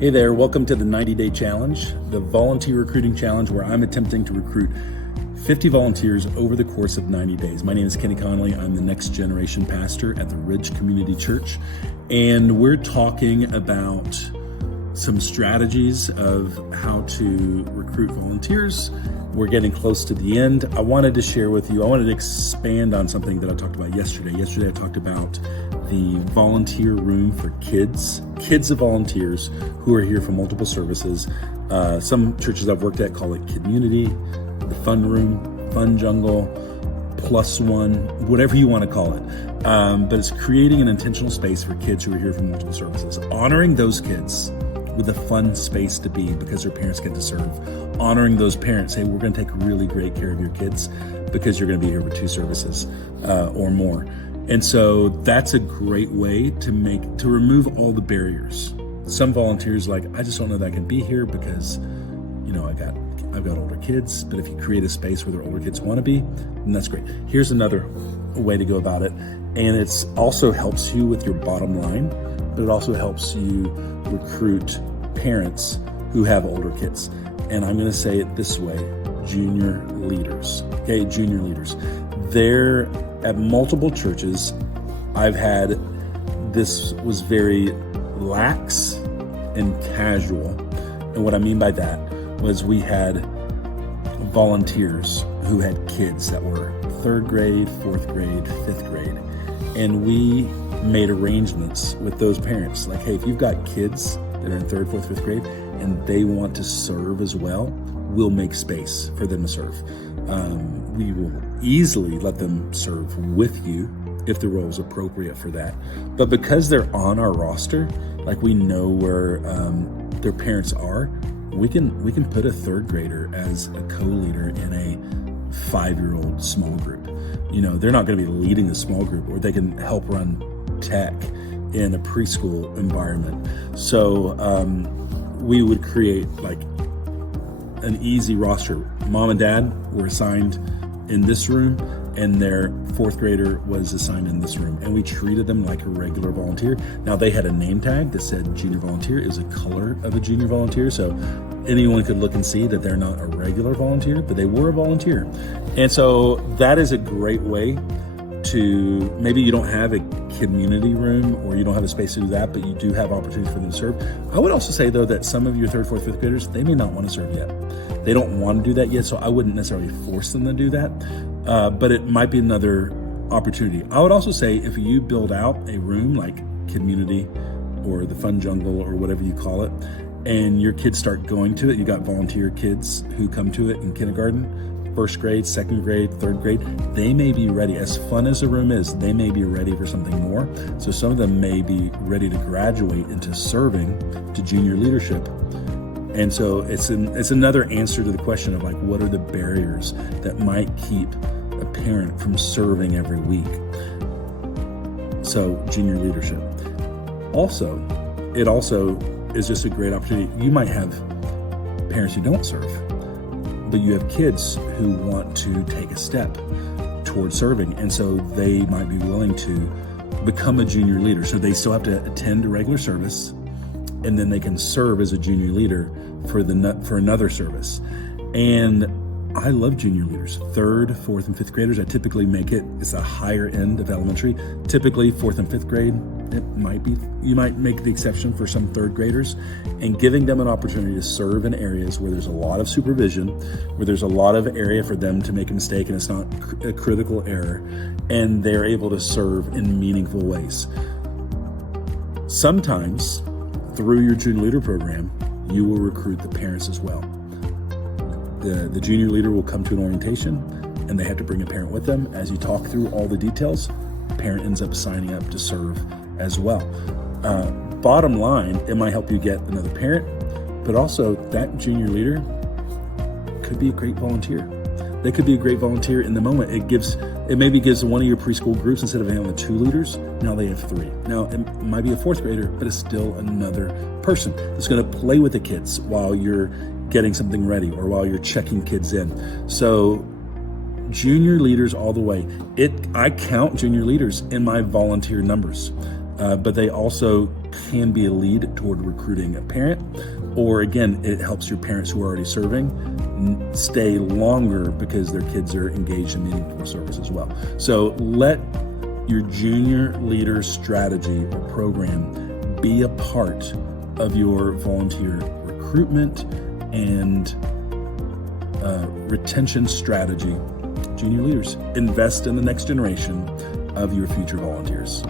Hey there, welcome to the 90-Day Challenge, the volunteer recruiting challenge where I'm attempting to recruit 50 volunteers over the course of 90 days. My name is Kenny Connolly. I'm the next generation pastor at the Ridge Community Church, and we're talking about some strategies of how to recruit volunteers. We're getting close to the end. I wanted to expand on something that I talked about yesterday. Yesterday I talked about the volunteer room for kids of volunteers who are here for multiple services. Some churches I've worked at call it community, the fun room, fun jungle, plus one, whatever you want to call it. But it's creating an intentional space for kids who are here for multiple services, honoring those kids with a fun space to be because their parents get to serve, honoring those parents. Hey, we're going to take really great care of your kids because you're going to be here for 2 services or more. And so that's a great way to remove all the barriers. Some volunteers I just don't know that I can be here because, I've got older kids. But if you create a space where their older kids want to be, then that's great. Here's another way to go about it. And it's also helps you with your bottom line, but it also helps you recruit parents who have older kids. And I'm going to say it this way, junior leaders. Okay, junior leaders. They're at multiple churches. This was very lax and casual. And what I mean by that was we had volunteers who had kids that were 3rd grade, 4th grade, 5th grade. And we made arrangements with those parents. Like, hey, if you've got kids that are in 3rd, 4th, 5th grade and they want to serve as well, we'll make space for them to serve. We will easily let them serve with you if the role is appropriate for that. But because they're on our roster, we know where their parents are, we can put a 3rd grader as a co-leader in a 5-year-old small group. They're not going to be leading the small group, or they can help run tech in a preschool environment. So we would create an easy roster. Mom and dad were assigned in this room, and their 4th grader was assigned in this room. And we treated them like a regular volunteer. Now, they had a name tag that said junior volunteer. It was a color of a junior volunteer. So anyone could look and see that they're not a regular volunteer, but they were a volunteer. And so that is a great way to, maybe you don't have a community room or you don't have a space to do that, but you do have opportunities for them to serve. I would also say, though, that some of your 3rd, 4th, 5th graders, they may not want to serve yet. They don't want to do that yet, so I wouldn't necessarily force them to do that, but it might be another opportunity. I would also say if you build out a room like community or the fun jungle or whatever you call it, and your kids start going to it, you got volunteer kids who come to it in kindergarten, 1st grade, 2nd grade, 3rd grade, they may be ready. As fun as the room is, they may be ready for something more. So some of them may be ready to graduate into serving to junior leadership. And so it's another answer to the question of what are the barriers that might keep a parent from serving every week? So junior leadership. It also is just a great opportunity. You might have parents who don't serve, but you have kids who want to take a step towards serving. And so they might be willing to become a junior leader. So they still have to attend a regular service, and then they can serve as a junior leader for another service. And I love junior leaders, 3rd, 4th, and 5th graders. I typically it's a higher end of elementary. Typically 4th and 5th grade, you might make the exception for some 3rd graders, and giving them an opportunity to serve in areas where there's a lot of supervision, where there's a lot of area for them to make a mistake and it's not a critical error, and they're able to serve in meaningful ways. Sometimes through your junior leader program, you will recruit the parents as well. The junior leader will come to an orientation and they have to bring a parent with them. As you talk through all the details, the parent ends up signing up to serve as well. Bottom line, it might help you get another parent, but also that junior leader could be a great volunteer. They could be a great volunteer in the moment. It maybe gives one of your preschool groups, instead of having 2 leaders, now they have 3. Now it might be a 4th grader, but it's still another person that's going to play with the kids while you're getting something ready or while you're checking kids in. So junior leaders all the way. I count junior leaders in my volunteer numbers. but they also can be a lead toward recruiting a parent, or again, it helps your parents who are already serving stay longer because their kids are engaged in meaningful service as well. So let your junior leader strategy or program be a part of your volunteer recruitment and retention strategy. Junior leaders, invest in the next generation of your future volunteers.